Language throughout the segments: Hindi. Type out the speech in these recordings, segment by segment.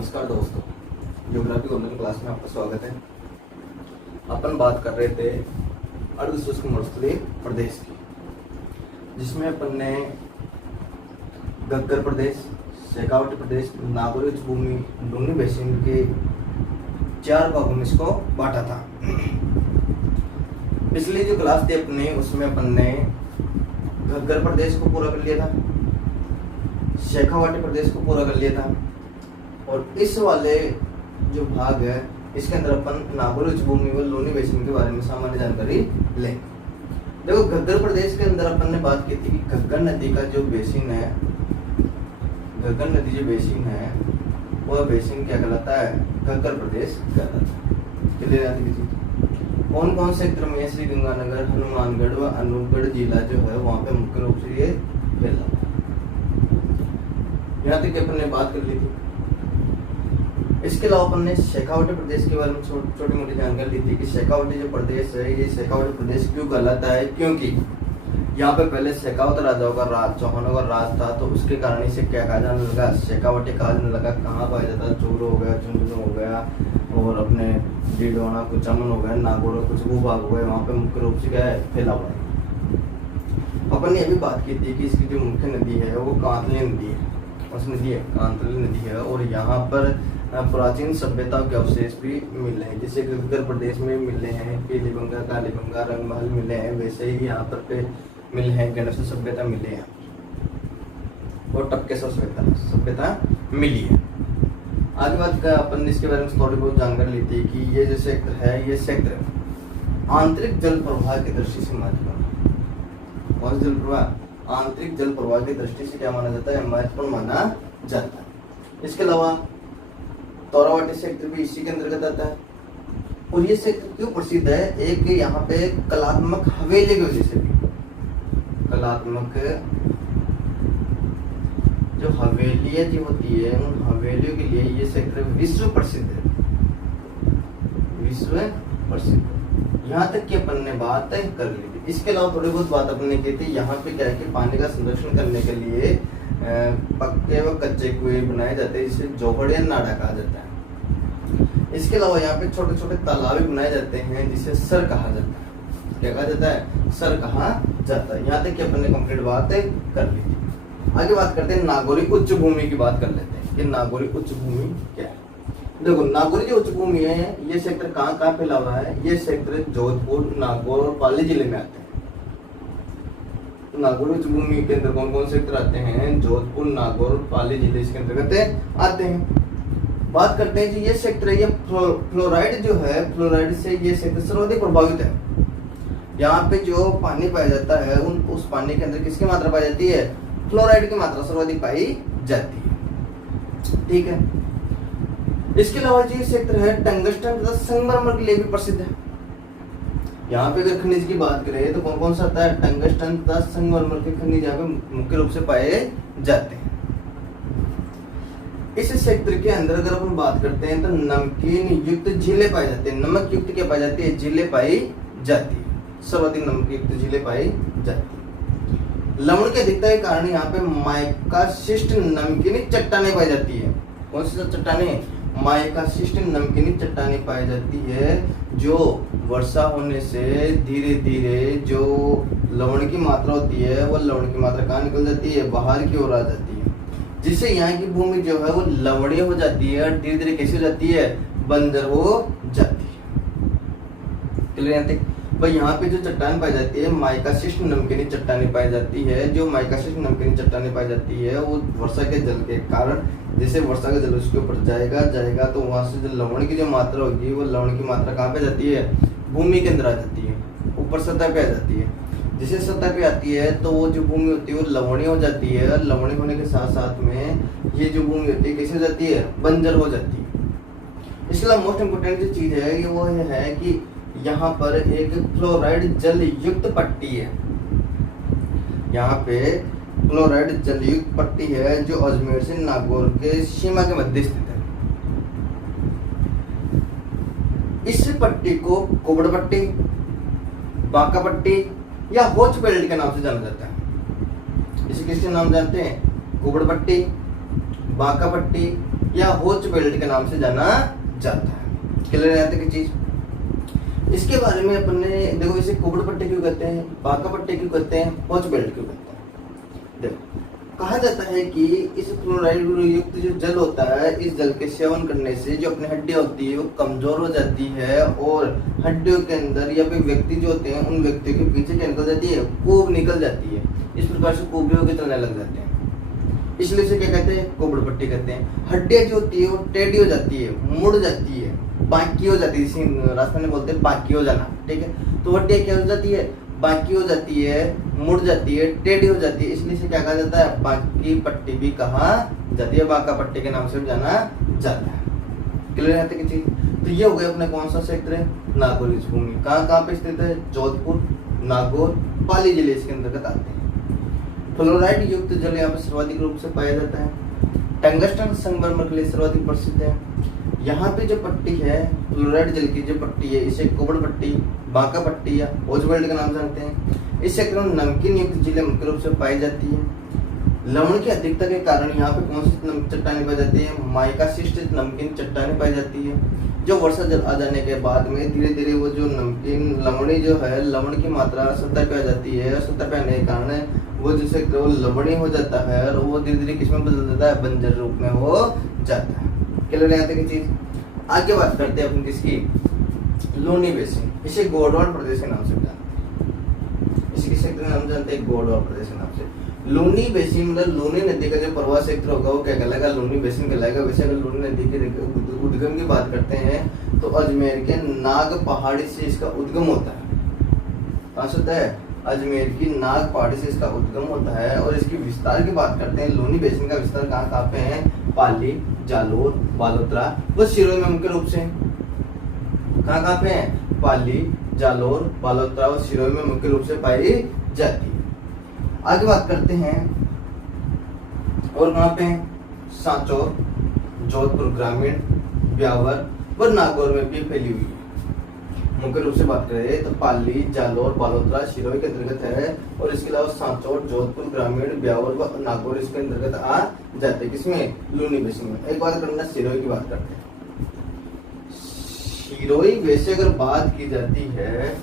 नमस्कार दोस्तों, ज्योग्राफी ऑनलाइन क्लास में आपका स्वागत है। अपन बात कर रहे थे अर्धशुष्क मरुस्थलीय प्रदेश की, जिसमें अपन ने गग्गर प्रदेश, शेखावटी प्रदेश, नागौरी उच्च भूमि, लूनी बेसिन के 4 भागों में इसको बांटा था। पिछली जो क्लास थी अपने, उसमें अपन ने गग्गर प्रदेश को पूरा कर लिया था, शेखावटी प्रदेश को पूरा कर लिया था, और इस वाले जो भाग है इसके अंदर अपन नागौरी उच्च भूमि व लूनी बेसिन के बारे में सामान्य जानकारी लें। देखो, गग्गर प्रदेश के अंदर अपन ने बात की थी कि घग्गर नदी का जो बेसिन है, घग्गर नदी जो बेसिन है वह बेसिन क्या कहलाता है? गग्गर प्रदेश कहलाता है। क्लियर है किसी? कौन कौन से क्षेत्र में श्री गंगानगर, हनुमानगढ़ व अनूपगढ़ जिला जो है वहाँ पे मुख्य रूप से ये फैला। यहाँ तक अपन ने बात कर ली थी। इसके अलावा अपन ने शेखावटी प्रदेश के बारे में छोटी मोटी जानकारी ली थी कि शेखावटी जो प्रदेश है, ये शेखावटी प्रदेश क्यों कहलाता है? क्योंकि यहाँ पे पहले शेखावत राजाओं का राज, चौहानों का राज था, तो उसके कारण इसे क्या कहा जाने लगा? शेखावटी कहा जाने लगा। कहाँ पाया जाता? चूरू हो गया, झुंझुनू हो गया, और अपने डीडोना, कुचामन हो गया, नागौर, कुछ भूभाग हो गए, वहाँ पे मुख्य रूप से क्या है? फैला हुआ है। अपन ने ये भी बात की थी कि इसकी जो मुख्य नदी है वो कांतली नदी है। उस नदी है कांतली नदी है, और यहाँ पर प्राचीन सभ्यताओं के अवशेष भी मिले हैं, जैसे गग्गर प्रदेश में मिले हैं पीलीबंगा, कालीबंगा, रंगमहल मिले हैं, वैसे ही यहाँ पर पे मिले हैं गणेश सभ्यता मिले हैं, और टपकेश्वर सभ्यता मिली है। आगे बात का अपन इसके बारे में थोड़ी बहुत जानकारी ली थी कि ये जो क्षेत्र है, ये क्षेत्र आंतरिक जल प्रवाह की दृष्टि से महत्वपूर्ण। कौन जल प्रवाह? आंतरिक जल प्रवाह की दृष्टि से क्या माना जाता है? महत्वपूर्ण माना जाता है। इसके अलावा तोरावटी क्षेत्र भी इसी के अंतर्गत आता है। और ये क्षेत्र क्यों प्रसिद्ध है? एक यहाँ पे कलात्मक हवेली की वजह से भी, कलात्मक जो हवेलियां जो होती है, उन हवेलियों के लिए ये क्षेत्र विश्व प्रसिद्ध है, विश्व प्रसिद्ध। यहाँ तक कि अपन ने बात कर ली थी। इसके अलावा थोड़ी बहुत बात अपन ने की थी। यहाँ पे क्या है कि पानी का संरक्षण करने के लिए पक्के व कच्चे कुएं बनाए जाते हैं, जिसे जोहड़ या नाड़ा कहा जाता है। इसके अलावा यहाँ पे छोटे छोटे तालाब भी बनाए जाते हैं, जिसे सर कहा जाता है। क्या कहा जाता है? सर कहा जाता है। यहाँ तक कि अपन ने कंप्लीट बात कर ली थी। आगे बात करते हैं नागौरी उच्च भूमि की बात कर लेते हैं कि नागौरी उच्च भूमि क्या है। देखो, नागौरी जो उच्च भूमि है, ये क्षेत्र कहाँ कहाँ फैला हुआ है? ये क्षेत्र जोधपुर, नागौर और पाली जिले में आते हैं। नागौर उच्च भूमि के अंदर कौन कौन से क्षेत्र आते हैं? जोधपुर, नागौर, पाली जिले इसके अंतर्गत आते हैं। बात करते हैं जी, ये क्षेत्र, ये फ्लोराइड जो है, फ्लोराइड से ये क्षेत्र सर्वाधिक प्रभावित है। यहाँ पे जो पानी पाया जाता है, उस पानी के अंदर किसकी मात्रा पाई जाती है? फ्लोराइड की मात्रा सर्वाधिक पाई जाती है। ठीक है। इसके अलावा जी क्षेत्र है टंगस्टन तथा संगमरमर के लिए भी प्रसिद्ध है। यहाँ पे अगर खनिज की बात करें तो कौन कौन सा आता है? टंगस्टन तथा संगमरमर के खनिज यहाँ पे मुख्य रूप से पाए जाते हैं। इस क्षेत्र के अंदर अगर अपन बात करते हैं तो नमकीन युक्त झीलें पाई जाती है। नमक युक्त क्या पाई जाती है? झीलें पाई जाती है। सर्वाधिक नमक युक्त झीलें पाई जाती है। लवण की अधिकता के कारण यहाँ पे माइकाशिष्ट नमकीनी चट्टानें पाई जाती है। कौन सी चट्टानें? माइकाशिष्ट नमकीनी चट्टानें पाई जाती है, जो वर्षा होने से धीरे धीरे जो लवण की मात्रा होती है, वो लवण की मात्रा कहाँ निकल जाती है? बाहर की ओर आ जाती है, जिससे यहाँ की भूमि जो है वो लवणीय हो जाती है, और धीरे धीरे कैसी हो जाती है? बंजर हो जाती है। क्लियर? भाई, यहाँ पे जो चट्टान पाई जाती है, माइकाशिष्ट नमकीनी चट्टानें पाई जाती है। जो माइकाशिष्ट नमकीनी चट्टानें पाई जाती है, वो वर्षा के जल के कारण, जैसे वर्षा का जल उसके ऊपर जाएगा तो वहां से जो लवण की जो मात्रा होगी, वो लवण की मात्रा कहाँ पे जाती है? भूमि के अंदर आ जाती है, ऊपर सतह पे आ जाती है। जैसे सतह पे आती है तो वो जो भूमि होती है वो लवणीय हो जाती है। लवणीय होने के साथ साथ में ये जो भूमि होती है कैसे हो जाती है? बंजर हो जाती है। इसके अलावा मोस्ट इम्पोर्टेंट जो चीज है, ये वो है कि यहाँ पर एक फ्लोराइड जल युक्त पट्टी है। यहाँ पे फ्लोराइड जल युक्त पट्टी है, जो अजमेर से नागौर के सीमा के मध्य स्थित है। इस पट्टी को कुबड़ पट्टी, बांका पट्टी या होच बेल्ट के नाम से जाना जाता है। इसे किसके नाम जानते हैं? कुबड़ पट्टी, बांका पट्टी या होच बेल्ट के नाम से जाना जाता है। क्लियर है कि चीज। इसके बारे में अपन ने देखो, इसे कोबड़ पट्टी क्यों कहते हैं, बाका पट्टी क्यों कहते हैं, होच बेल्ट क्यों कहते हैं। देखो, कहा जाता है कि इस फ्लोराइड युक्त जो जल होता है, इस जल के सेवन करने से जो अपनी हड्डियां होती है वो कमजोर हो जाती है, और हड्डियों के अंदर या फिर व्यक्ति जो होते हैं उन व्यक्तियों के पीछे क्या निकल जाती है, कोब निकल जाती है। इस प्रकार से कोबे होकर चलने लग जाते हैं, इसलिए इसे क्या कहते हैं, कोबड़ पट्टी कहते हैं। हड्डियां जो होती है वो टेढ़ी हो जाती है, मुड़ जाती है, बाकी हो जाती है, इसी रास्ते में बोलते हैं बाकी हो जाना। ठीक है, तो हड्डियां क्या हो जाती है, बाकी हो जाती है, मुड़ जाती है, टेढ़ी हो जाती है, इसलिए इसे क्या कहा जाता है, बाकी पट्टी भी कहा जाती है, बाका पट्टी के नाम से जाना जाता है। क्लियर है कि चीज। तो ये हो गया अपने कौन सा क्षेत्र है, नागौर भूमि। कहाँ पे स्थित है, जोधपुर, नागौर, पाली जिले इसके अंतर्गत आते हैं। फ्लोराइड युक्त जल यहाँ पे सर्वाधिक रूप से पाया जाता है। टंगस्टन संगमरमर के लिए सर्वाधिक प्रसिद्ध है। यहाँ पे जो पट्टी है, फ्लोराइड जल की जो पट्टी है, इसे कोबड़ पट्टी, बांका पट्टी या ओजबेल्ट के नाम से जानते हैं। इस क्षेत्र में नमकीन युक्त झीलें मुख्य रूप से पाई जाती है। लवण की अधिकता के कारण यहाँ पे कौन सी चट्टानें पाई जाती है, माइकासिस्ट नमकीन चट्टानें पाई जाती है। जो वर्षा जल आ जाने के बाद में धीरे धीरे वो जो नमकीन लवणी जो है, लवण की मात्रा सतह पे आ जाती है, सतह पे आने के कारण वो जिसे लवणी हो जाता है और वो धीरे धीरे किसमें बदल जाता है, बंजर रूप में हो जाता है। क्लियर है कि चीज। आगे बात करते हैं अपन किसकी, लूनी बेसिन। इसे गोडवाल प्रदेश के नाम से जानते हैं। इसके क्षेत्र का नाम जानते हैं गोडवाल प्रदेश के नाम से। लूनी बेसिन मतलब लूनी नदी का जो प्रवाह क्षेत्र होगा वो क्या कहलाएगा, लूनी बेसिन कहलाएगा। वैसे अगर लूनी नदी के उद्गम की बात करते हैं तो अजमेर के नाग पहाड़ी से इसका उद्गम होता है। कहाँ से होता है, अजमेर की नाग पहाड़ी से इसका उद्गम होता है। और इसकी विस्तार की बात करते हैं, लूनी बेसिन का विस्तार कहाँ पे है, पाली, जालोर, बालोतरा व सिरोही में मुख्य रूप से। कहाँ पे है, पाली, जालोर, बालोतरा व सिरोही में मुख्य रूप से पाई जाती है। आगे बात करते हैं और कहाँ पे है, सांचौर, जोधपुर ग्रामीण, ब्यावर व नागौर में भी फैली हुई है। मुख्य रूप से बात करें तो पाली, जालोर, बालोतरा, सिरोही के अंतर्गत है, और इसके अलावा सांचौर, जोधपुर ग्रामीण, ब्यावर व नागौर इसके अंतर्गत आ जाते हैं। किसमें, लूनी बेसिन में। एक बात करना, सिरोही की बात करते हैं। सिरोही वैसे अगर बात की जाती है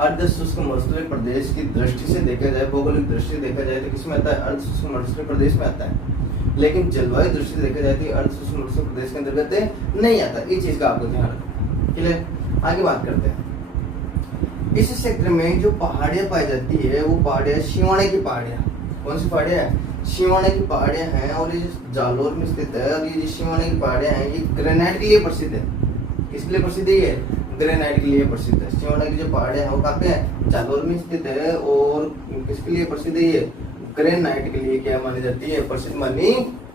अर्ध शुष्क मरुस्थलीय प्रदेश की दृष्टि से देखा जाए, भौगोलिक दृष्टि से देखा जाए तो किसमें आता है, अर्ध शुष्क मरुस्थलीय प्रदेश में आता है। लेकिन जलवायु दृष्टि से देखा जाए तो अर्ध शुष्क मरुस्थलीय प्रदेश के अंतर्गत नहीं आता। इस चीज का आपको ध्यान रखना। क्लियर। आगे बात करते हैं। इस क्षेत्र में जो पहाड़ियां पाई जाती है वो पहाड़ियां शिवाने की पहाड़ियां। कौन सी पहाड़ियां, शिवाने की पहाड़ियां हैं, और ये जालोर में स्थित है। और ये जो शिवाने की पहाड़ियां हैं ये ग्रेनाइट के लिए प्रसिद्ध है। किसके लिए प्रसिद्ध है, ये ग्रेनाइट के लिए प्रसिद्ध है। शिवाने की जो पहाड़ियां हैं वो कहाँ पे है, जालोर में स्थित है। और किसके लिए प्रसिद्ध है, ये ग्रेनाइट के लिए क्या मानी जाती है, प्रसिद्ध मानी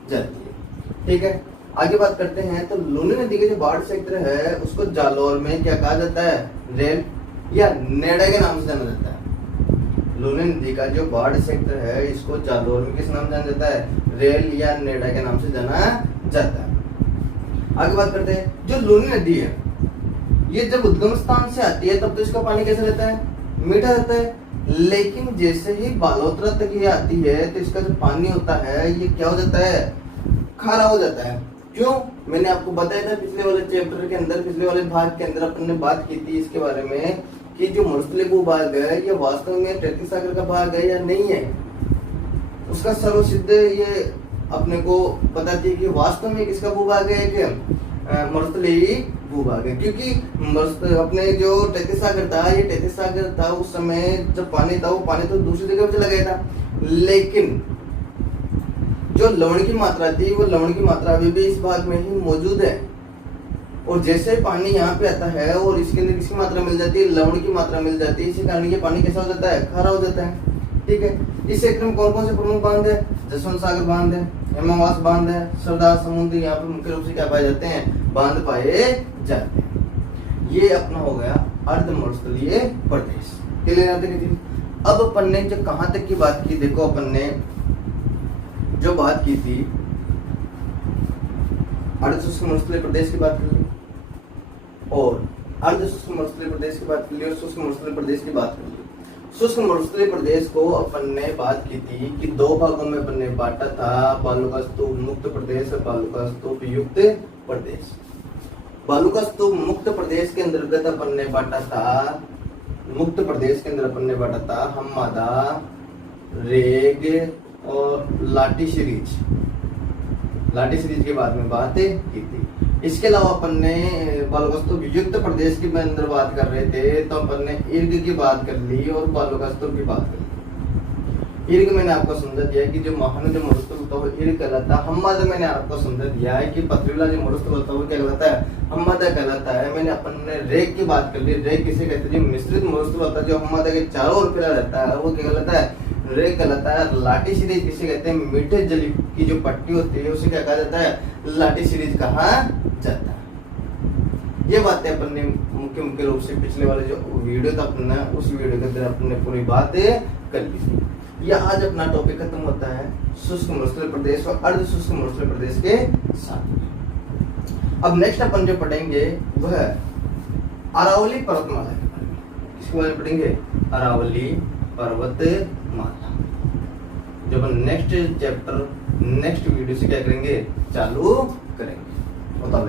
जाती है। ठीक है, आगे बात करते हैं तो लूनी नदी के जो बाढ़ क्षेत्र है उसको जालोर में क्या कहा जाता है, रेल या नेड़ा के नाम से जाना जाता है। लूनी नदी का जो बाढ़ क्षेत्र है इसको जालोर में किस नाम से जाना जाता है, रेल या नेड़ा के नाम से जाना जाता है। आगे बात करते हैं, जो लूनी नदी है ये जब उद्गम स्थान से आती है तब तो इसका पानी कैसा रहता है, मीठा रहता है। लेकिन जैसे ही बालोतरा तक ये आती है तो इसका जो पानी होता है ये क्या हो जाता है, खारा हो जाता है। क्यों, मैंने आपको बताया था पिछले वाले चैप्टर के अंदर, पिछले वाले भाग के अंदर अपन ने बात की थी इसके बारे में कि जो मरुस्थलीय भूभाग है ये वास्तव में तैतीय सागर का भाग है या नहीं है। उसका सर्वसिद्ध ये अपने को बताती है कि वास्तव में किसका भूभाग है, कि मरुस्थलीय भूभाग है। क्योंकि अपने जो तैतीय सागर था, ये तैतीय सागर था उस समय जब पानी था वो पानी तो दूसरी जगह पे चला गया था, लेकिन जो लवण की मात्रा थी वो लवण की मात्रा अभी भी इस भाग में ही मौजूद है। और जैसे पानी यहाँ पे आता है और इसके अंदर किसकी मात्रा मिल जाती है, लवण की मात्रा मिल जाती है, इसी कारण ये पानी कैसा हो जाता है, खारा हो जाता है। ठीक है, इस क्षेत्र में कौन कौन से प्रमुख बांध है, जसवंत सागर बांध है, हेमावास बांध है, सरदार समुद्र, यहाँ पे मुख्य रूप से क्या पाए जाते हैं, बांध पाए जाते हैं। ये अपना हो गया अर्ध मरुस्थलीय प्रदेश। क्लियर है। अब अपन ने जो कहाँ तक की बात की, देखो अपन ने जो बात की थी अर्ध शुष्क मरुस्थलीय प्रदेश की बात कर ली, और अर्ध शुष्क मरुस्थलीय प्रदेश की बात कर ली, और शुष्क मरुस्थलीय प्रदेश की बात कर ली। शुष्क मरुस्थलीय प्रदेश को अपन ने बात की थी कि दो भागों में अपन ने बांटा था, बालू का स्तूप मुक्त प्रदेश और बालू का स्तूप युक्त प्रदेश। बालू का स्तूप मुक्त प्रदेश के अंतर्गत अपन ने बांटा था, मुक्त प्रदेश के अंदर अपन ने बांटा था हम्मादा, रेग और लाठी सीरीज के बारे में बात की थी। इसके अलावा अपन ने बालू का स्तूप युक्त प्रदेश के अंदर बात कर रहे थे, तो अपन ने इर्ग की बात कर ली और बालू का स्तूप की बात कर ली। इर्ग मैंने आपको समझा दिया कि जो महानद मरुस्थल होता है वो इर्ग कहलाता है। हम्मादा मैंने आपको समझा दिया है कि पथरीला जो मरुस्थल होता है वो क्या कहलाता है, हम्मादा कहलाता है। मैंने अपन ने रेग की बात कर ली। रेग किसे कहते हैं, जो मिश्रित मरुस्थल होता है जो हम्मादा के चारों ओर फैला रहता है वो क्या कहलाता है, रेग कहलाता है। लाठी सीरीज किसे कहते हैं, मीठे जल की जो पट्टी होती है उसे क्या कहा जाता है, लाठी सीरीज कहा जाता है। ये बातें अपन ने मुख्य रूप से पिछले वाले जो वीडियो था अपना, उस वीडियो के अंदर अपन ने पूरी बातें कर ली थी। ये आज अपना टॉपिक खत्म होता है शुष्क मरुस्थलीय प्रदेश और अर्ध शुष्क मरुस्थलीय प्रदेश के साथ। अब नेक्स्ट अपन जो पढ़ेंगे वह अरावली पर्वतमाला के बारे में। किसके बारे में पढ़ेंगे, अरावली पर्वतमाला। जब अपन नेक्स्ट चैप्टर नेक्स्ट वीडियो से क्या करेंगे, चालू करेंगे। बताओ।